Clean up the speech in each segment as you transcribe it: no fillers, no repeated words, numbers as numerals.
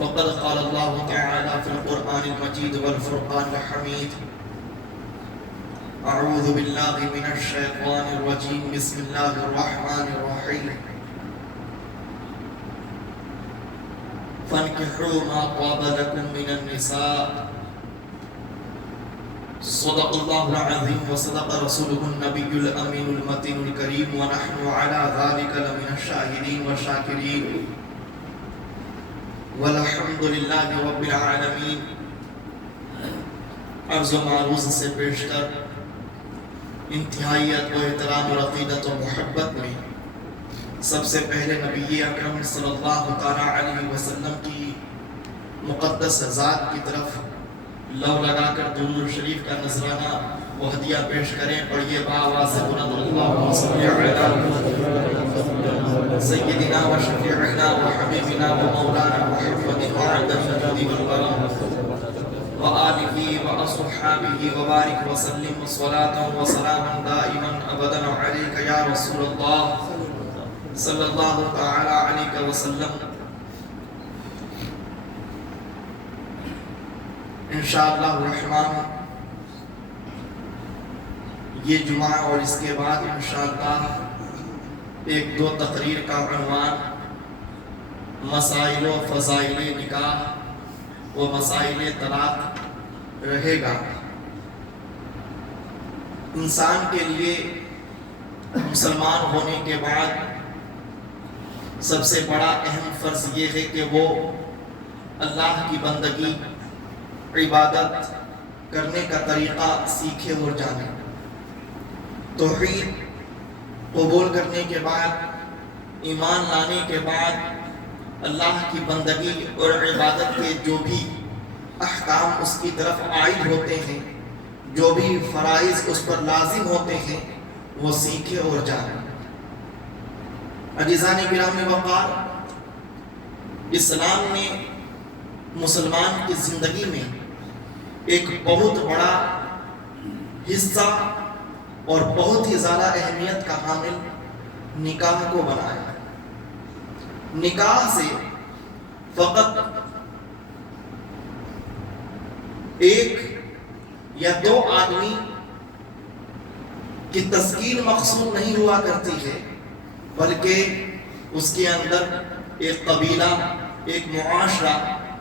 وقد قال الله تعالى في القرآن المجيد والفرقان الحميد أعوذ بالله من الشيطان الرجيم بسم الله الرحمن الرحيم فانكحوا ما طاب لكم من النساء صدق الله العظيم وصدق رسوله النبي الأمين المتين الكريم ونحن على ذلك لمن الشاهدين والشاكرين والحمد لله رب العالمین۔ عرض و معروض سے بیشتر انتہائی ادب و احترام اور عقیدت و محبت میں سب سے پہلے نبی اکرم صلی اللہ علیہ وسلم کی مقدس ذات کی طرف لو لگا کر درود شریف کا نذرانہ و ہدیہ پیش کریں۔ پڑھیے بآواز بلند اللہم صلی علی سیدنا و شفیعنا و حبیبنا و مولانا محمد وعد الجود والکرم و آلہ و اصحابہ وبارک وسلم صلاة و سلاما دائما ابدا علیک یا رسول اللہ صلی اللہ تعالی علیہ وسلم۔ انشاءاللہ الرحمن یہ جمعہ اور اس کے بعد انشاءاللہ ایک دو تقریر کا عنوان مسائل و فضائل نکاح و مسائل طلاق رہے گا۔ انسان کے لیے مسلمان ہونے کے بعد سب سے بڑا اہم فرض یہ ہے کہ وہ اللہ کی بندگی عبادت کرنے کا طریقہ سیکھے اور جانے۔ توحید قبول کرنے کے بعد، ایمان لانے کے بعد اللہ کی بندگی اور عبادت کے جو بھی احکام اس کی طرف عائد ہوتے ہیں، جو بھی فرائض اس پر لازم ہوتے ہیں، وہ سیکھے اور جانے۔ عزیزان کرام وقار، اسلام میں مسلمان کی زندگی میں ایک بہت بڑا حصہ اور بہت ہی زیادہ اہمیت کا حامل نکاح کو بنایا ہے۔ نکاح سے فقط ایک یا دو آدمی کی تسکین مقصود نہیں ہوا کرتی ہے، بلکہ اس کے اندر ایک قبیلہ، ایک معاشرہ،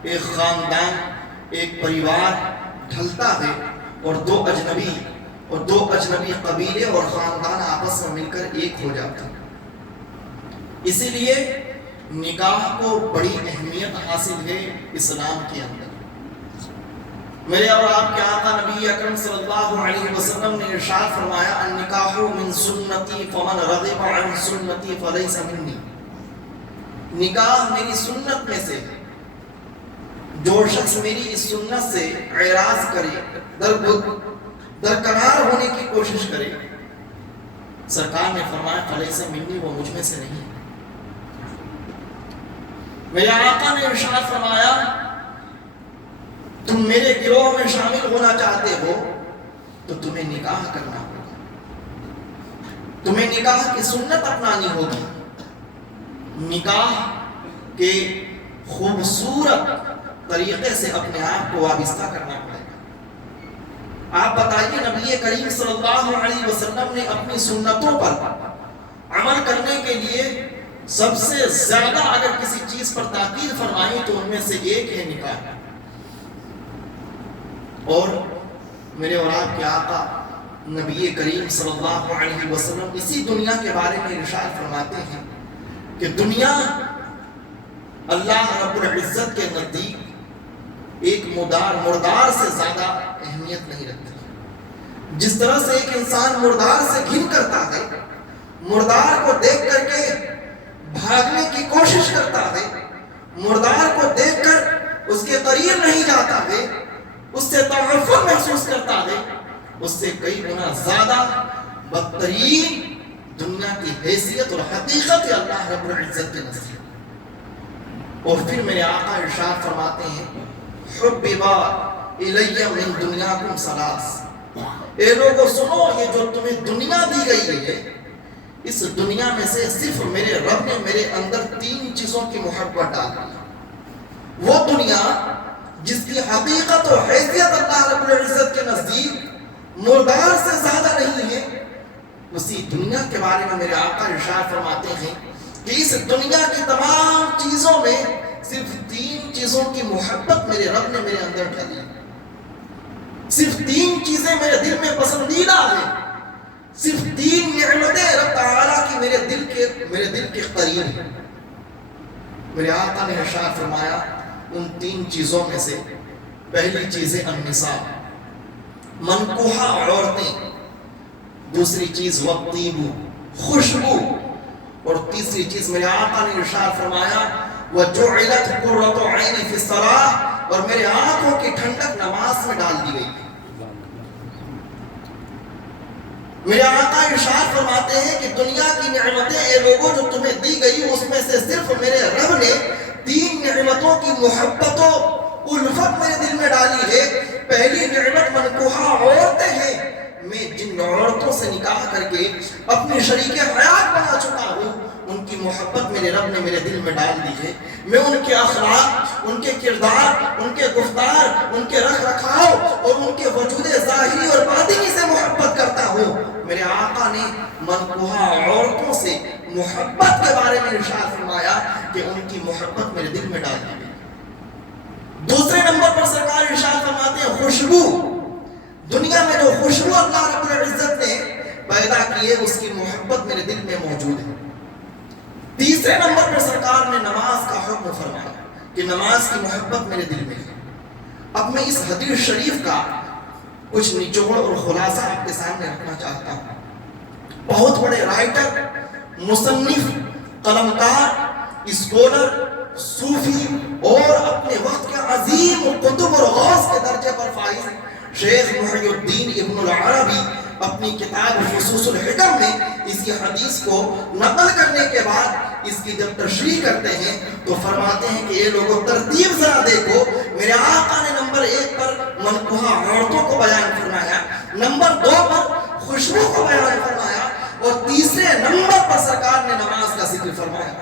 ایک خاندان، ایک پریوار ڈھلتا ہے اور دو اجنبی قبیلے اور خاندان آپس میں مل کر ایک ہو جاتے ہیں۔ اسی لیے نکاح کو بڑی اہمیت حاصل ہے اسلام کے اندر۔ میرے اور آپ کے آقا نبی اکرم صلی اللہ علیہ وسلم نے ارشاد فرمایا النکاح من سنتی فمن رغب عن سنتی فلیس منی۔ نکاح میری سنت میں سے ہے، جو شخص میری اس سنت سے اعراض کرے، درکنار ہونے کی کوشش کرے، سرکار نے فرمایا فلیس منی، وہ مجھ میں سے نہیں۔ میرے آقا نے ارشاد فرمایا تم میرے گروہ میں شامل ہونا چاہتے ہو تو تمہیں نکاح کرنا ہوگا، تمہیں نکاح کی سنت اپنانی ہوگی، نکاح کے خوبصورت طریقے سے اپنے آپ کو وابستہ کرنا پڑے گا۔ آپ بتائیے نبی کریم صلی اللہ علیہ وسلم نے اپنی سنتوں پر عمل کرنے کے لیے سب سے زیادہ اگر کسی چیز پر تاکید فرمائی تو ان میں سے ایک ہے نکاح۔ اور میرے اور آپ کے آقا نبی کریم صلی اللہ علیہ وسلم اسی دنیا کے بارے میں ارشاد فرماتے ہیں کہ دنیا اللہ رب العزت کے نزدیک ایک مردار سے زیادہ اہمیت نہیں رکھتی۔ جس طرح سے ایک انسان مردار سے گھن کرتا ہے، مردار کو دیکھ کر کے بھاگنے کی کوشش کرتا ہے، مردار کو دیکھ کر اس کے قریب نہیں جاتا ہے، اس سے تعفف محسوس کرتا ہے، اس سے کئی گنا زیادہ بدترین دنیا کی حیثیت اور حقیقت ہے اللہ رب العزت کے نزدیک۔ اور پھر میرے آقا ارشاد فرماتے ہیں حببا الی من دنیاکم ثلاث، اے لوگوں سنو، یہ جو تمہیں دنیا دی گئی ہے، اس دنیا میں سے صرف میرے رب نے میرے اندر تین چیزوں کی محبت ڈالی۔ وہ دنیا جس کی حقیقت و حیثیت اللہ رب العزت کے نزدیک مردار سے زیادہ نہیں ہے، اسی دنیا کے بارے میں میرے آقا ارشاد فرماتے ہیں کہ اس دنیا کی تمام چیزوں میں صرف 3 چیزوں کی محبت میرے رب نے میرے اندر ڈالی، صرف 3 چیزیں میرے دل میں پسندیدہ ہیں، صرف 3 نعمتیں رب تعالیٰ کی میرے دل کے قریب ہیں۔ میرے آقا نے ارشاد فرمایا ان 3 چیزوں میں سے پہلی چیز ہے النساء، منکوحہ عورتیں، دوسری چیز والطیب، خوشبو، اور تیسری چیز میرے آقا نے ارشاد فرمایا وجعلت قرۃ عینی فی الصلاۃ، اور میرے آنکھوں کی ٹھنڈک نماز میں ڈال دی گئی۔ میرے آقا ارشاد فرماتے ہیں کہ دنیا کی نعمتیں اے لوگوں جو تمہیں دی گئی اس میں سے صرف میرے رب نے 3 نعمتوں کی محبت و الفت میرے دل میں ڈالی ہے۔ پہلی نعمت منکوحہ عورتیں ہیں، میں جن عورتوں سے نکاح کر کے اپنی شریک حیات بنا چکا ہوں ان کی محبت میرے رب نے میرے دل میں ڈال دی ہے۔ میں ان کے اخلاق، ان کے کردار، ان کے گفتار، ان کے رکھ رکھاؤ اور ان کے وجود ظاہری اور باطنی سے محبت کرتا ہوں۔ میرے آقا نے منکوحہ عورتوں سے محبت کے بارے میں ارشاد فرمایا کہ ان کی محبت میرے دل میں ڈال دی گئی۔ دوسرے نمبر پر سرکار ارشاد فرماتے ہیں خوشبو، دنیا میں جو خوشبو اللہ رب العزت نے پیدا کی ہے اس کی محبت میرے دل میں موجود ہے۔ تیسرے نمبر پر سرکار نے نماز کا حکم فرمایا کہ نماز کی محبت میرے دل میں ہے۔ اب میں اس حدیث شریف کا کچھ نچوڑ اور خلاصہ آپ کے سامنے رکھنا چاہتا ہوں۔ بہت بڑے رائٹر، مصنف، قلمکار، اسکولر، صوفی اور اپنے وقت کے عظیم کتب اور غوث کے درجے پر فائز شیخ محی الدین ابن العربی اپنی کتاب فصوص الحکم میں اس کی حدیث کو نقل کرنے کے بعد اس کی جب تشریح کرتے ہیں تو فرماتے ہیں کہ یہ لوگوں ترتیب ذرا دیکھو، میرے آقا نے نمبر 1 پر منکوحہ عورتوں کو بیان فرمایا، نمبر 2 پر خوشبو کو بیان فرمایا، اور تیسرے نمبر پر سرکار نے نماز کا ذکر فرمایا۔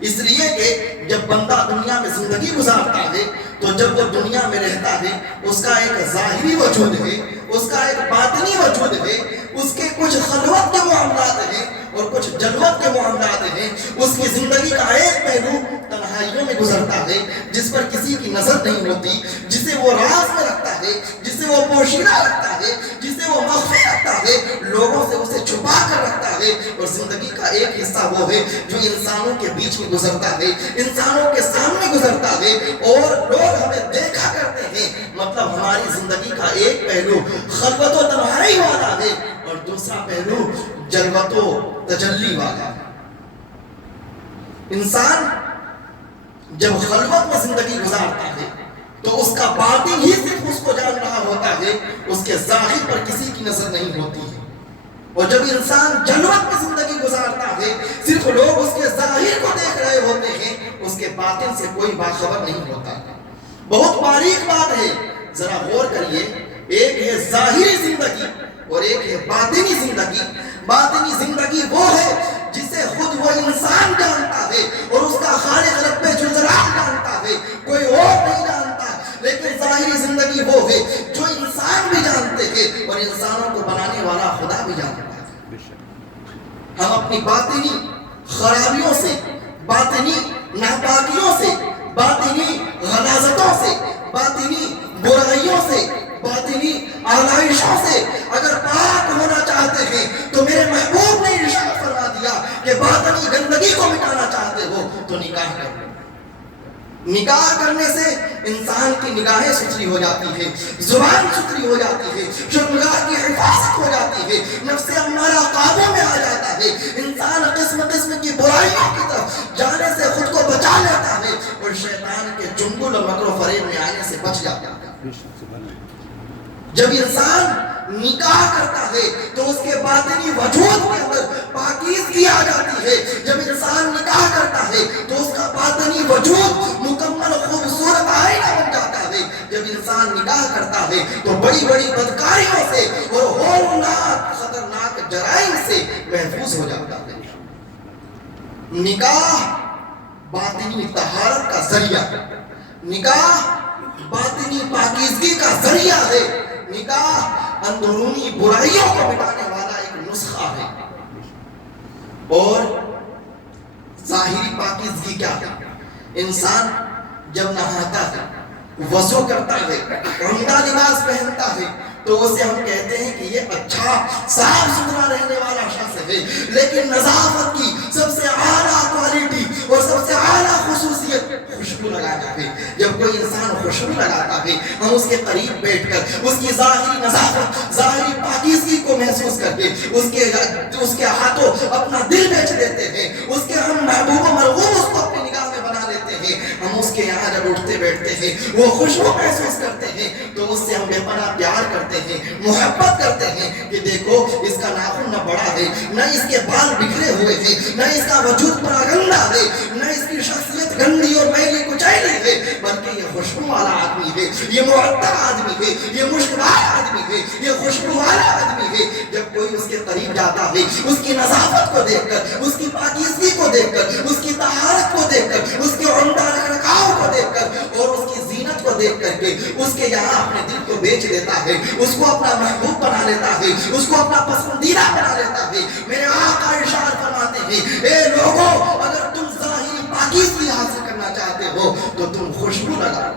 اس لیے کہ جب بندہ دنیا میں زندگی گزارتا ہے تو جب وہ دنیا میں رہتا ہے اس کا ایک ظاہری وجود ہے، اس کا ایک باطنی وجود ہے، اس کے کچھ خلوت کے معاملات ہیں اور کچھ جلوت کے معاملات ہیں۔ اس کی زندگی کا ایک پہلو تنہائیوں میں گزرتا ہے جس پر کسی کی نظر نہیں ہوتی، جسے وہ راز میں رکھتا ہے، جسے وہ پوشیدہ رکھتا ہے، جسے وہ مخفی رکھتا ہے، لوگوں سے اسے چھپا کر رکھتا ہے۔ اور زندگی کا ایک حصہ وہ ہے جو انسانوں کے بیچ میں گزرتا ہے، انسانوں کے سامنے گزرتا ہے اور لوگ ہمیں دیکھا کرتے ہیں۔ مطلب ہماری زندگی کا ایک پہلو خلوت و تنہائی والا ہے اور دوسرا پہلو جلوت و تجلی والا ہے۔ انسان جب خلوت میں زندگی گزارتا ہے تو اس کا باطن ہی صرف اس کو جان رہا ہوتا ہے، اس کے ظاہر پر کسی کی نظر نہیں ہوتی ہے۔ اور جب انسان جلوت میں زندگی گزارتا ہے صرف لوگ اس کے ظاہر کو دیکھ رہے ہوتے ہیں، اس کے باطن سے کوئی باخبر نہیں ہوتا۔ بہت باریک بات ہے، ذرا غور کریے، ایک ہے ظاہری زندگی اور ایک ہے باطنی زندگی۔ باطنی زندگی وہ ہے جسے خود وہ انسان جانتا ہے اور اس کا خالق رب جلال جانتا ہے، کوئی اور نہیں جانتا۔ لیکن ظاہری زندگی وہ ہے جو انسان بھی جانتے ہیں اور انسانوں کو بنانے والا خدا بھی جانتا ہے۔ ہم اپنی باطنی خرابیوں سے، باطنی ناپاکیوں سے، باطنی غلاظتوں سے، باطنی برائیوں سے، باطنی آلائشوں سے اگر پاک ہونا چاہتے ہیں تو میرے محبوب نے ارشاد فرما دیا کہ باطنی گندگی کو مٹانا چاہتے ہو تو نکاح کرو۔ نکاح کرنے سے انسان کی نگاہیں ستھری ہو جاتی ہے، زبان ستھری ہو جاتی ہے، شرمگاہ کی حفاظت ہو جاتی ہے، نفس امارہ قابو میں آ جاتا ہے، انسان قسم قسم کی برائیوں کی طرف جانے سے خود کو بچا لیتا ہے اور شیطان کے چنگل اور مکر و فریب میں آنے سے بچ جاتا ہے۔ جب انسان نکاح کرتا ہے تو اس کے باطنی وجود کے اندر پاکیزگی آ جاتی ہے۔ جب انسان نکاح کرتا ہے تو اس کا باطنی وجود مکمل خوبصورت آئینہ بن جاتا ہے۔ جب انسان نکاح کرتا ہے تو بڑی بڑی بدکاریوں سے اور ہولناک خطرناک جرائم سے محفوظ ہو جاتا ہے۔ نکاح باطنی طہارت کا ذریعہ، نکاح باطنی پاکیزگی کا ذریعہ ہے، نکاح اندرونی برائیوں کو مٹانے والا ایک نسخہ ہے۔ اور ظاہری پاکیزگی کیا ہے؟ انسان جب نہاتا ہے، وضو کرتا ہے، عمدہ لباس پہنتا ہے، تو اسے ہم کہتے ہیں کہ یہ اچھا صاف ستھرا رہنے والا شخص ہے۔ لیکن نظافت کی سب سے اعلیٰ کوالٹی اور سب سے اعلیٰ خصوصیت خوشبو لگانا ہے۔ جب کوئی انسان خوشبو لگاتا ہے، ہم اس کے قریب بیٹھ کر اس کی ظاہری نظافت، ظاہری پاکیزگی کو محسوس کر کے اس کے ہاتھوں اپنا دل بیچ دیتے ہیں، اس کے ہم محبوب و مرغوب اس کو اپنی نگاہ میں بنا لیتے ہیں۔ ہم اس کے یہاں جب اٹھتے بیٹھتے ہیں، وہ خوشبو محسوس کرتے ہیں، تو اس سے ہم بے پناہ پیار کرتے ہیں، محبت کرتے ہیں کہ دیکھو اس کا ناخن نہ بڑا ہے، نہ اس کے بال بکھرے ہوئے ہیں، نہ اس کا وجود بڑا گندا ہے، نہ اس کی شخصیت گندی اور میلی کچیلی ہے، بلکہ یہ خوشبو والا آدمی ہے، یہ معطر آدمی ہے، یہ مشکبار آدمی ہے، یہ خوشبو والا آدمی ہے۔ جب کوئی اس کے قریب جاتا ہے، اس کی نظافت کو دیکھ کر، اس کی پاکیزگی کو دیکھ کر، اس کی طہارت کو دیکھ کر، اس کے عمدہ رکھ رکھاؤ کو دیکھ کر اور اس کی زینت کو دیکھ کر کے اس کے یہاں اپنے دل کو بیچ لیتا ہے، اس کو اپنا محبوب بنا لیتا ہے، اس کو اپنا پسندیدہ بنا لیتا ہے۔ میرے آقا ارشاد فرماتے ہیں، اے لوگوں، اگر تم ظاہری پاکیزگی حاصل کرنا چاہتے ہو تو تم خوشبو لگاؤ،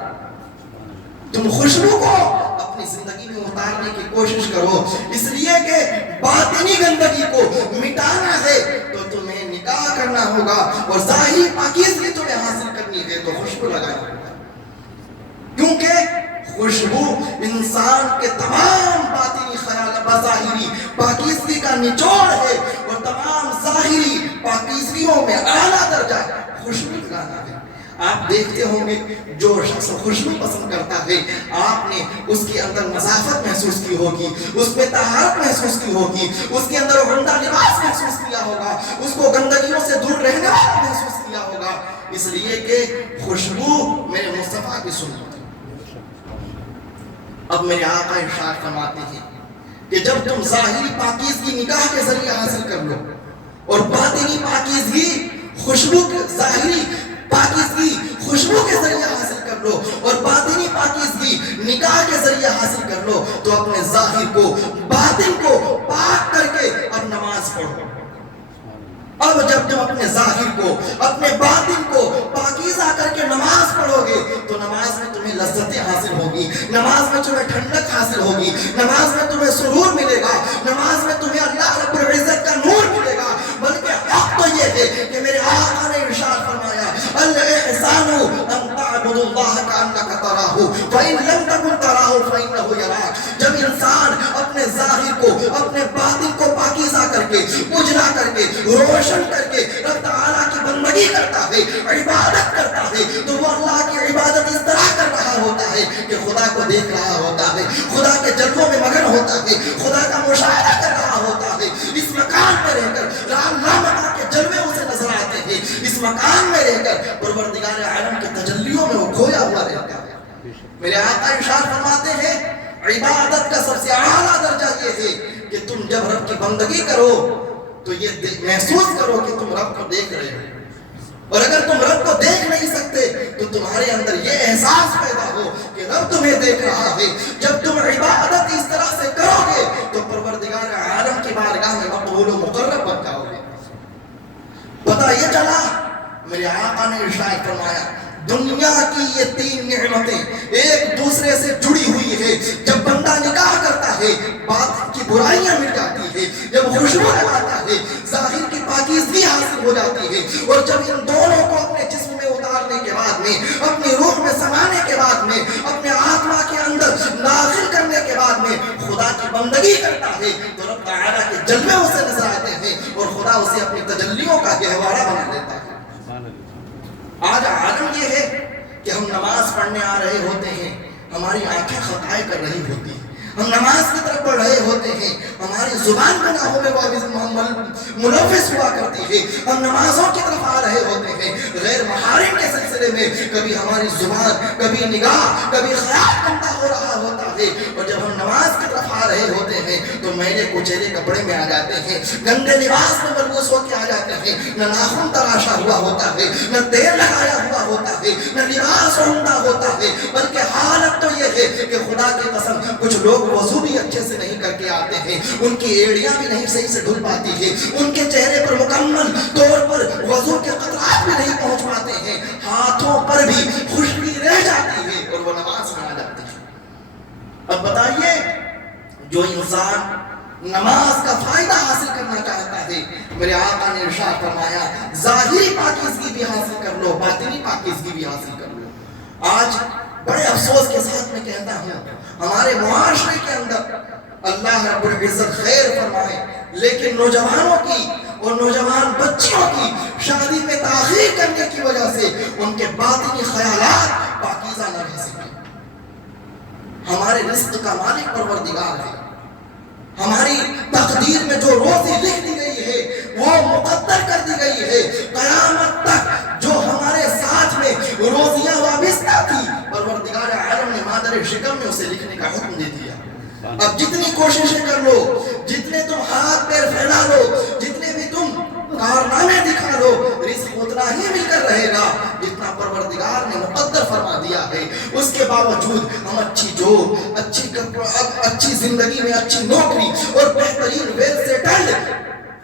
تم خوشبو کو اپنی زندگی میں اتارنے کی کوشش کرو، اس لیے کہ باطنی گندگی کو مٹانا ہے تو تمہیں نکاح کرنا ہوگا، اور ظاہری پاکیزگی تمہیں حاصل کرنی ہے تو خوشبو لگانا ہوگا، کیونکہ خوشبو انسان کے تمام باطنی خیال بظاہری پاکیزگی کا نچوڑ ہے، اور تمام ظاہری پاکیزگیوں میں اعلیٰ درجہ خوشبو لگانا ہے۔ آپ دیکھتے ہوں گے جو شخص خوشبو پسند کرتا ہے، آپ نے اس کے اندر نظافت محسوس کی ہوگی، اس میں طہارت محسوس کی ہوگی، اس کے اندر عمدہ لباس محسوس کیا ہوگا، اس کو گندگیوں سے دور رہنے والا محسوس کیا ہوگا، اس لیے کہ خوشبو میرے مصطفیٰ کی سنت ہے۔ اب میرے آقا ارشاد فرماتے ہیں کہ جب تم ظاہری پاکیزگی نکاح کے ذریعے حاصل کر لو، اور باطنی پاکیزگی ظاہری پاکیزگی خوشبو کے ذریعے حاصل کر لو، اور باطنی پاکیزگی نکاح کے ذریعے حاصل کر لو، تو اپنے ظاہر کو باطن کو پاک کر کے اب نماز پڑھو۔ اب جب تم اپنے ظاہر کو اپنے باطن کو پاکیزہ کر کے نماز پڑھو گے تو نماز میں تمہیں لذتیں حاصل ہوگی، نماز میں تمہیں ٹھنڈک حاصل ہوگی، نماز میں تمہیں سرور ملے گا، نماز میں تمہیں اللہ رب العزت کا نور ملے گا۔ بلکہ حق تو یہ ہے کہ میرے آقا نے ارشاد فرمایا، الاحسان ان تعبد اللہ کانک تراہ فإن لم تکن تراہ فإنہ یراک۔ جب انسان اپنے ظاہر کو اپنے باطن کو پاکیزہ کر کے اجلا کر کے روشن کر کے رب تعالیٰ کی بندگی کرتا ہے، عبادت کرتا ہے، تو وہ اللہ کی عبادت اس طرح کر رہا ہوتا ہے کہ خدا کو دیکھ رہا ہوتا ہے، خدا کے جلووں میں مگن ہوتا ہے، خدا کا مشاہدہ کر رہا ہوتا ہے۔ اس مکان میں رہ کر لامتا کے جلوے اسے نظر آتے ہیں، اس مکان میں رہ کر پروردگار عالم کے تجلیوں میں وہ کھویا ہوا رہتا ہے۔ میرے آقا ارشاد فرماتے ہیں، عبادت کا سب سے اعلیٰ درجہ یہ ہے کہ تم جب رب کی بندگی کرو تو یہ محسوس کرو کہ تم رب کو دیکھ رہے ہو، اور اگر تم رب کو دیکھ نہیں سکتے تو تمہارے اندر یہ احساس پیدا ہو کہ رب تمہیں دیکھ رہا ہے۔ جب تم عبادت اس طرح سے کرو گے تو پروردگار عالم کی بارگاہ میں مقبول و مقرب بن جاؤ گے۔ پتہ یہ چلا، میرے آقا نے ارشاد فرمایا، دنیا کی یہ تین نعمتیں ایک دوسرے سے جڑی ہوئی ہے۔ جب بندہ نکاح کرتا ہے باطن کی برائیاں مٹ جاتی ہے، جب خوشبو لگاتا ہے ظاہر کی پاکیزگی حاصل ہو جاتی ہے، اور جب ان دونوں کو اپنے جسم میں اتارنے کے بعد میں، اپنی روح میں سمانے کے بعد میں، اپنے آتما کے اندر داخل کرنے کے بعد میں خدا کی بندگی کرتا ہے تو رب تعالیٰ کے جلوے اسے نظر آتے ہیں، اور خدا اسے اپنی تجلیوں کا گہوارہ بنا دیتا ہے۔ آج عالم یہ ہے کہ ہم نماز پڑھنے آ رہے ہوتے ہیں، ہماری آنکھیں خطائیں کر رہی ہوتی ہیں، ہم نماز کی طرف بڑھ رہے ہوتے ہیں، ہماری زبان گناہوں میں ملوث ہوا کرتی ہے، ہم نمازوں کی طرف آ رہے ہوتے ہیں، غیر محارم کے سلسلے میں کبھی ہماری زبان، کبھی نگاہ، کبھی خیال گندا ہو رہا ہوتا ہے، اور جب ہم نماز کی طرف آ رہے ہوتے ہیں تو میلے کچیلے کپڑے میں آ جاتے ہیں، گندے لباس میں ملبوس ہو کے آ جاتے ہیں، نہ ناخن تراشا ہوا ہوتا ہے، نہ تیل لگایا ہوا ہوتا ہے، نہ لباس عمدہ ہوتا ہے، بلکہ حالت تو یہ ہے کہ خدا کی قسم کچھ لوگ وضو بھی اچھے سے نہیں کر کے آتے ہیں، ان کی ایڑیاں بھی نہیں صحیح سے دھل پاتی ہے، ان کے چہرے پر مکمل طور پر وضو کے قطرات بھی نہیں پہنچ پاتے ہیں، ہاتھوں پر بھی خشکی رہ جاتی ہے اور وہ نماز میں آ جاتے ہیں۔ اب بتائیے، جو انسان نماز کا فائدہ حاصل کرنا چاہتا ہے، میرے آقا نے ارشاد فرمایا ظاہری پاکیزگی بھی حاصل کر لو، باطنی پاکیزگی بھی حاصل کر لو۔ آج بڑے افسوس کے ساتھ میں کہتا ہوں، ہمارے معاشرے کے اندر اللہ رب العزت خیر فرمائے، لیکن نوجوانوں کی اور نوجوان بچیوں کی شادی میں تاخیر کرنے کی وجہ سے ان کے باطنی خیالات پاکیزہ نہ رہ سکے۔ ہمارے رزق کا مالک پروردگار ہے، ہماری تقدیر میں جو روزی لکھ دی گئی ہے وہ مقدر کر دی گئی ہے، قیامت تک جو ہمارے ساتھ میں روزیاں وابستہ تھی پروردگار عالم نے مادر شکم میں اسے لکھنے کا حکم دے دیا۔ اب جتنی کوششیں کر لو، جتنے تم ہاتھ پیر پھیلا لو، جتنے بھی تم کارنامے دکھا لو، رزق اتنا ہی مل کر رہے گا جتنا پروردگار نے مقدر فرما دیا ہے۔ اس کے باوجود ہم اچھی جاب، اچھی زندگی میں اچھی نوکری اور بہترین ویل سیٹلڈ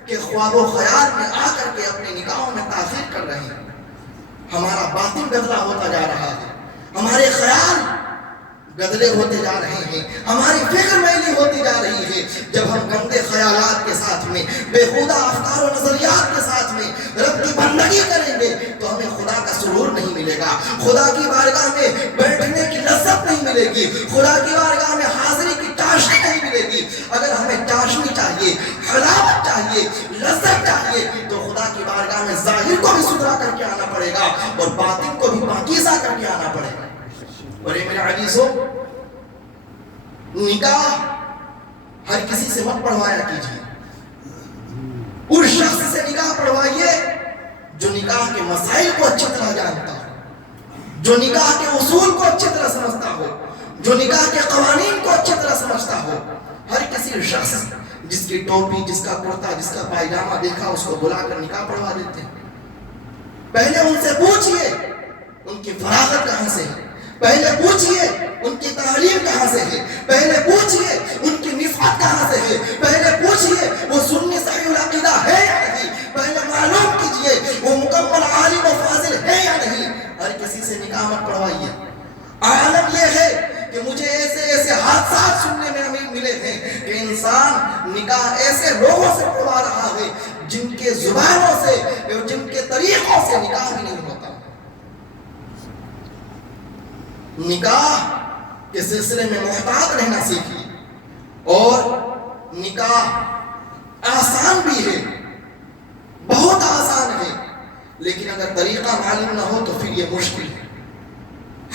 کے خواب و خیال میں آ کر کے اپنے نکاحوں میں تاخیر کر رہے ہیں۔ ہمارا باطن گدلا ہوتا جا رہا ہے، ہمارے خیال گدلے ہوتے جا رہے ہیں، ہماری فکر میلی ہوتی جا رہی ہے۔ جب ہم گندے خیالات کے ساتھ میں، بےہودہ افکار و نظریات کے ساتھ میں رب کی بندگی کریں گے تو ہمیں خدا کا سرور نہیں ملے گا، خدا کی بارگاہ میں بیٹھنے کی لذت نہیں ملے گی، خدا کی بارگاہ میں حاضری کی چاشنی نہیں ملے گی۔ اگر ہمیں چاشنی چاہیے، حلاوت چاہیے، لذت چاہیے تو خدا کی بارگاہ میں ظاہر کو بھی ستھرا کر کے آنا پڑے گا اور باطن کو بھی پاکیزہ کر کے آنا پڑے گا۔ اور یہ میرے عزیزو، نکاح ہر کسی سے مت پڑھوایا کیجیے، اس شخص سے نکاح پڑھوائیے جو نکاح کے مسائل کو اچھی طرح جانتا ہو، جو نکاح کے اصول کو اچھی طرح سمجھتا ہو، جو نکاح کے قوانین کو اچھی طرح سمجھتا ہو۔ ہر کسی شخص جس کی ٹوپی، جس کا کرتا، جس کا پائجامہ دیکھا اس کو بلا کر نکاح پڑھوا دیتے ہیں۔ پہلے ان سے پوچھئے ان کی فراغت کہاں سے ہے، پہلے پوچھئے ان کی تعلیم کہاں سے ہے، پہلے پوچھئے ان کی نفعت کہاں سے ہے، پہلے پوچھئے وہ سنی صحیح العقیدہ ہے یا نہیں، پہلے معلوم کیجئے وہ مکمل عالم و فاضل ہے یا نہیں۔ ہر کسی سے نکاح مت پڑھوائیے۔ عالم یہ ہے کہ مجھے ایسے حادثات سننے میں ملے ہیں کہ انسان نکاح ایسے لوگوں سے پڑھوا رہا ہے جن کے زبانوں سے اور جن کے طریقوں سے نکاح بھی نہیں ہوتا۔ نکاح کے سلسلے میں محتاط رہنا سیکھیے، اور نکاح آسان بھی ہے، بہت آسان ہے، لیکن اگر طریقہ معلوم نہ ہو تو پھر یہ مشکل ہے۔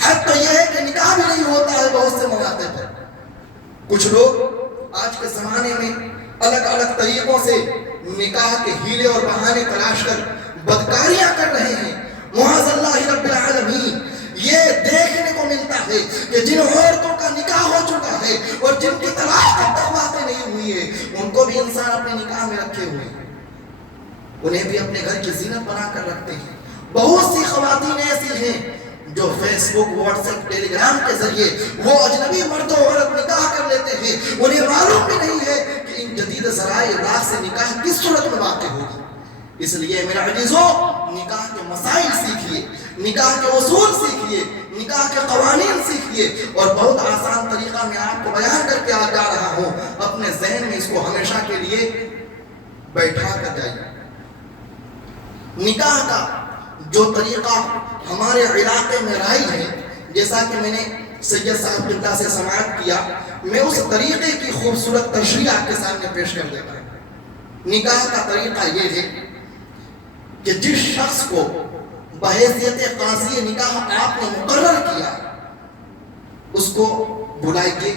حد تو یہ ہے کہ نکاح بھی نہیں ہوتا ہے بہت سے مواقع پر۔ کچھ لوگ آج کے زمانے میں الگ الگ طریقوں سے نکاح کے ہیلے اور بہانے تلاش کر بدکاریاں کر رہے ہیں۔ معاذ اللہ رب العالمین، یہ دیکھنے کو ملتا ہے کہ جن عورتوں کا نکاح ہو چکا ہے اور جن کی طلاق اب تک واقع نہیں ہوئی ہے، ان کو بھی انسان اپنے نکاح میں رکھے ہوئے ہیں، انہیں بھی اپنے گھر کی زینت بنا کر رکھتے ہیں۔ بہت سی خواتین ایسی ہیں جو فیس بک، واٹس ایپ، ٹیلی گرام کے ذریعے وہ اجنبی مرد و عورت نکاح کر لیتے ہیں، انہیں معلوم بھی نہیں ہے کہ ان جدید ذرائع ابلاغ سے نکاح کس صورت میں واقع ہوگی۔ اس لیے میرے عزیزو، نکاح کے مسائل سیکھیے، نکاح کے اصول سیکھیے، نکاح کے قوانین سیکھیے، اور بہت آسان طریقہ میں آپ کو بیان کر کے آ جا رہا ہوں، اپنے ذہن میں اس کو ہمیشہ کے لیے بیٹھا کر جائیے۔ نکاح کا جو طریقہ ہمارے علاقے میں رائج ہے، جیسا کہ میں نے سید صاحب قبلہ سے سماعت کیا، میں اس طریقے کی خوبصورت تشریح آپ کے سامنے پیش کر دیتا ہوں۔ نکاح کا طریقہ یہ ہے کہ جس شخص کو بحیثیت قاضی نکاح آپ نے مقرر کیا، اس کو بلائیے۔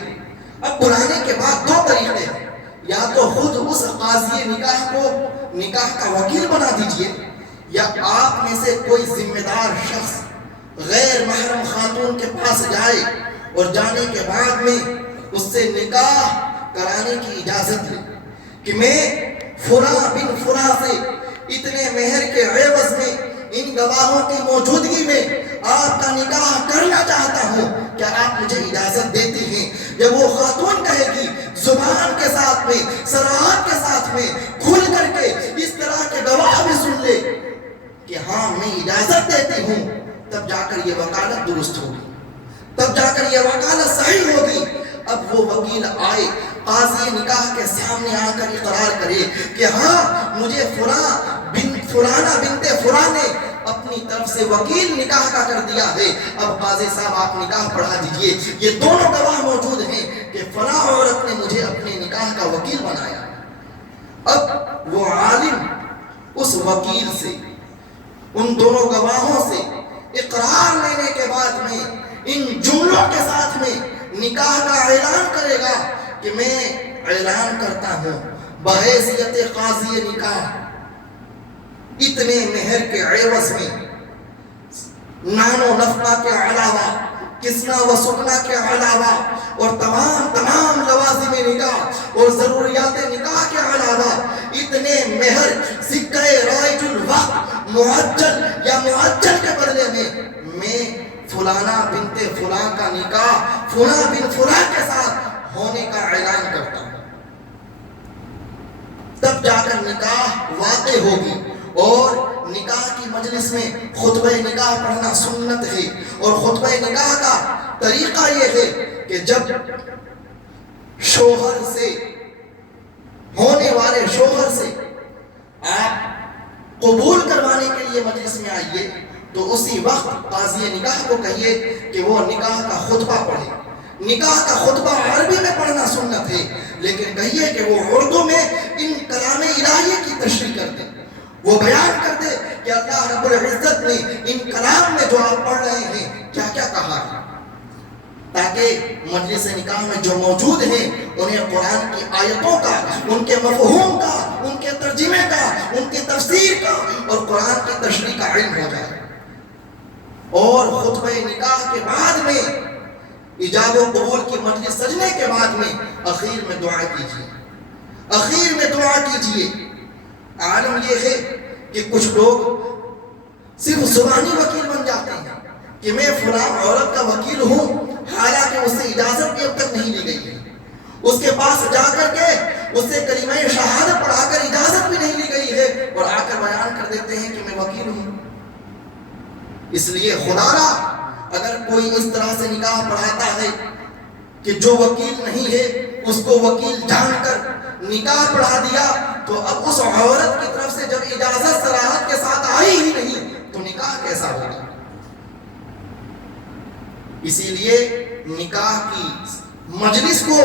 اب بلانے کے بعد دو طریقے ہیں، یا تو خود اس قاضی نکاح کو نکاح کا وکیل بنا دیجئے، یا آپ میں سے کوئی ذمہ دار شخص غیر محرم خاتون کے پاس جائے اور جانے کے بعد میں اس سے نکاح کرانے کی اجازت لے کہ میں فلاں بن فلاں سے اتنے مہر کے عوض میں ان گواہوں کی موجودگی میں آپ کا نکاح کرنا چاہتا ہوں۔ تب جا کر یہ وکالت درست ہوگی، تب جا کر یہ وکالت صحیح ہوگی۔ اب وہ وکیل آئے، قاضی نکاح کے سامنے آ کر اقرار کرے کہ ہاں مجھے فلانا بنت فلاں نے اپنی طرف سے وکیل نکاح کا کر دیا ہے، اب قاضی صاحب آپ نکاح پڑھا دیجئے، یہ دونوں گواہ موجود ہیں کہ فلاں عورت نے مجھے اپنے نکاح کا وکیل بنایا۔ اب وہ عالم اس وکیل سے، ان دونوں گواہوں سے اقرار لینے کے بعد میں ان جملوں کے ساتھ میں نکاح کا اعلان کرے گا کہ میں اعلان کرتا ہوں بحیثیت قاضی نکاح اتنے مہر کے عوض میں نان و نفقہ کے علاوہ، کسنا و سکنا کے علاوہ، اور تمام لوازم نکاح اور ضروریات نکاح کے علاوہ اتنے مہر سکہ رائج الوقت معجل یا معجل کے بدلے میں فلانا بنت فلاں کا نکاح فلاں بن فلاں کے ساتھ ہونے کا اعلان کرتا ہوں۔ تب جا کر نکاح واقع ہوگی، اور نکاح کی مجلس میں خطبہ نکاح پڑھنا سنت ہے، اور خطبہ نکاح کا طریقہ یہ ہے کہ جب شوہر سے، ہونے والے شوہر سے آپ قبول کروانے کے لیے مجلس میں آئیے تو اسی وقت قاضی نکاح کو کہیے کہ وہ نکاح کا خطبہ پڑھے۔ نکاح کا خطبہ عربی میں پڑھنا سنت ہے، لیکن کہیے کہ وہ اردو میں ان کلام الہی کی تشریح کر دے، وہ بیان کر دے کہ اللہ رب العزت نے ان کلام میں جو آپ پڑھ رہے ہیں کیا کیا کہا ہے، تاکہ مجلس نکاح میں جو موجود ہیں انہیں قرآن کی آیتوں کا، ان کے مفہوم کا، ان کے ترجمے کا، ان کی تفسیر کا اور قرآن کی تشریح کا علم ہو جائے۔ اور خطبہ نکاح کے بعد میں ایجاب و قبول کی مجلس سجنے کے بعد میں اخیر میں دعا کیجیے، اخیر میں دعا کیجیے۔ عالم یہ ہے کہ کچھ لوگ صرف زبانی وکیل بن جاتے ہیں کہ میں فلاں عورت کا وکیل ہوں، حالانکہ اس سے اجازت بھی اب تک نہیں لی گئی ہے، اس کے پاس جا کر کے اس سے کلمہ شہادت پڑھا کر اجازت بھی نہیں لی گئی ہے، اور آ کر بیان کر دیتے ہیں کہ میں وکیل ہوں۔ اس لیے خدا را اگر کوئی اس طرح سے نکاح پڑھاتا ہے کہ جو وکیل نہیں ہے اس کو وکیل جان کر نکاح پڑھا دیا، تو اب اس عورت کی طرف سے جب اجازت صراحت کے ساتھ آئی ہی نہیں تو نکاح کیسا ہوگا؟ اسی لیے نکاح کی مجلس کو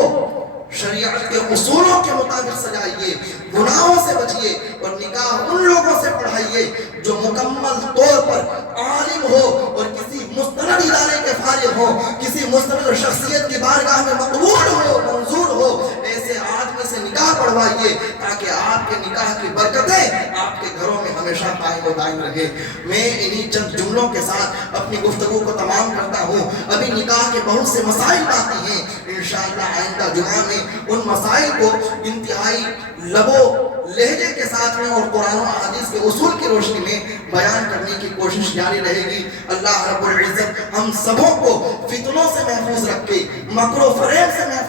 شریعت کے اصولوں کے مطابق سجائیے، گناہوں سے بچیے، اور نکاح ان لوگوں سے پڑھائیے جو مکمل طور پر عالم ہو اور کسی مستند ادارے کے فارغ ہو، کسی مستند شخصیت کی بارگاہ میں مقبول ہو، منظور ہو۔ ایسے آدمی سے نکاح پڑھوائیے تاکہ آپ کے نکاح کی برکتیں آپ کے گھروں میں ہمیشہ قائم و دائم رہے۔ میں انہی چند جملوں کے ساتھ اپنی گفتگو کو تمام کرتا ہوں۔ ابھی نکاح کے بہت سے مسائل باقی ہیں، انشاءاللہ آئندہ جمعہ میں ان مسائل کو انتہائی لب و لہجے کے ساتھ میں اور قرآن و حدیث کے اصول کی روشنی میں بیان کرنے کی کوشش جاری رہے گی۔ اللہ رب العزت ہم سبوں کو فتنوں سے محفوظ رکھے، مکر و فریب سے محفوظ